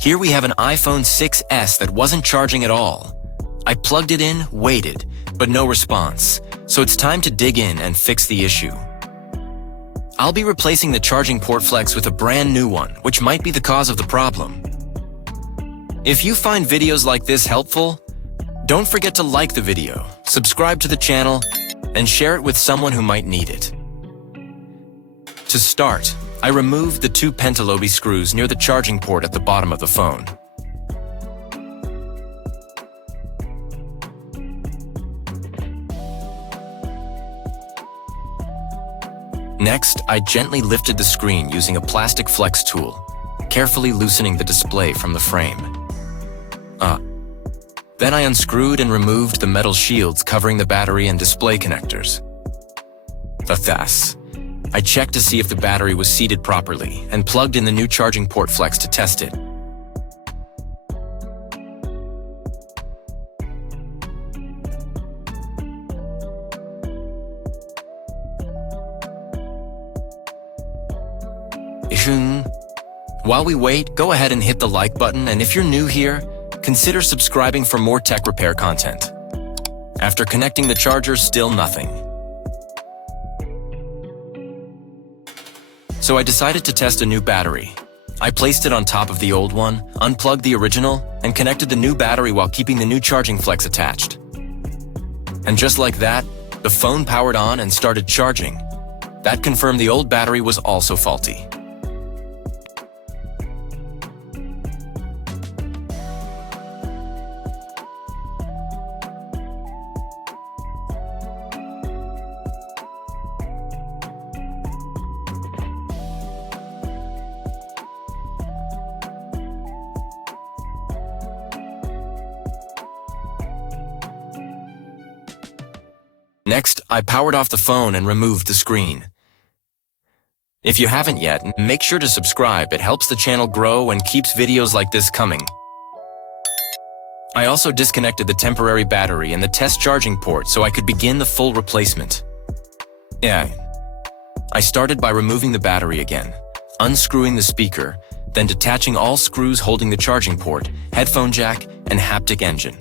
Here we have an iPhone 6s that wasn't charging at all. I plugged it in, waited, but no response, so it's time to dig in and fix the issue. I'll be replacing the charging port flex with a brand new one, which might be the cause of the problem. If you find videos like this helpful, don't forget to like the video, subscribe to the channel, and share it with someone who might need it. To start, I removed the 2 pentalobe screws near the charging port at the bottom of the phone. Next, I gently lifted the screen using a plastic flex tool, carefully loosening the display from the frame. Then I unscrewed and removed the metal shields covering the battery and display connectors. Thus, I checked to see if the battery was seated properly and plugged in the new charging port flex to test it. While we wait, go ahead and hit the like button, and if you're new here, consider subscribing for more tech repair content. After connecting the charger, still nothing. So I decided to test a new battery. I placed it on top of the old one, unplugged the original, and connected the new battery while keeping the new charging flex attached. And just like that, the phone powered on and started charging. That confirmed the old battery was also faulty. Next, I powered off the phone and removed the screen. If you haven't yet, make sure to subscribe. It helps the channel grow and keeps videos like this coming. I also disconnected the temporary battery and the test charging port so I could begin the full replacement. I started by removing the battery again, unscrewing the speaker, then detaching all screws holding the charging port, headphone jack, and haptic engine.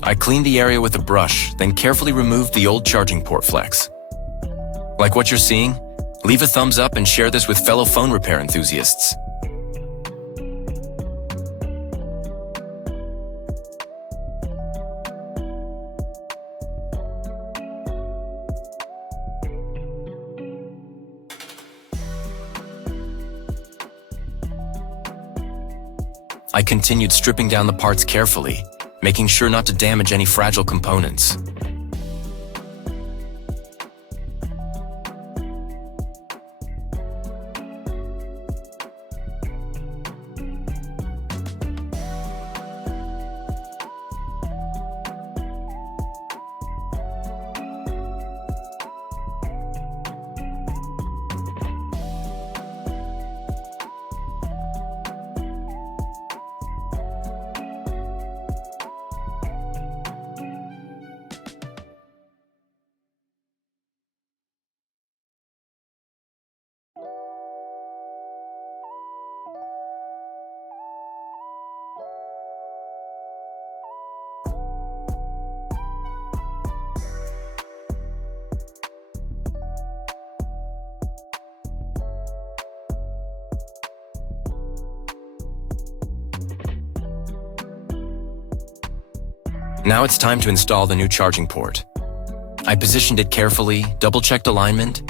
I cleaned the area with a brush, then carefully removed the old charging port flex. Like what you're seeing? Leave a thumbs up and share this with fellow phone repair enthusiasts. I continued stripping down the parts carefully, making sure not to damage any fragile components. Now it's time to install the new charging port. I positioned it carefully, double-checked alignment,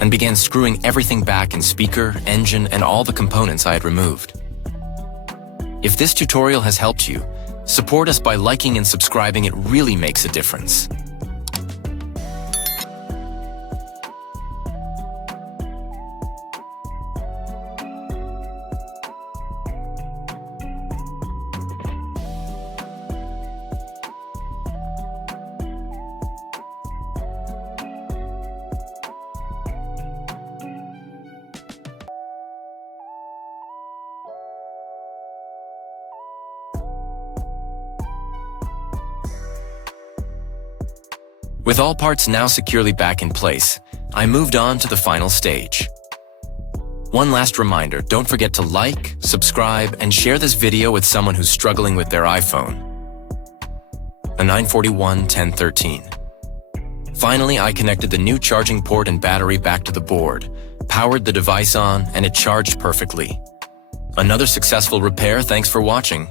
and began screwing everything back in speaker, engine, and all the components I had removed. If this tutorial has helped you, support us by liking and subscribing. It really makes a difference. With all parts now securely back in place, I moved on to the final stage. One last reminder, don't forget to like, subscribe, and share this video with someone who's struggling with their iPhone. A 941-1013. Finally, I connected the new charging port and battery back to the board, powered the device on, and it charged perfectly. Another successful repair. Thanks for watching.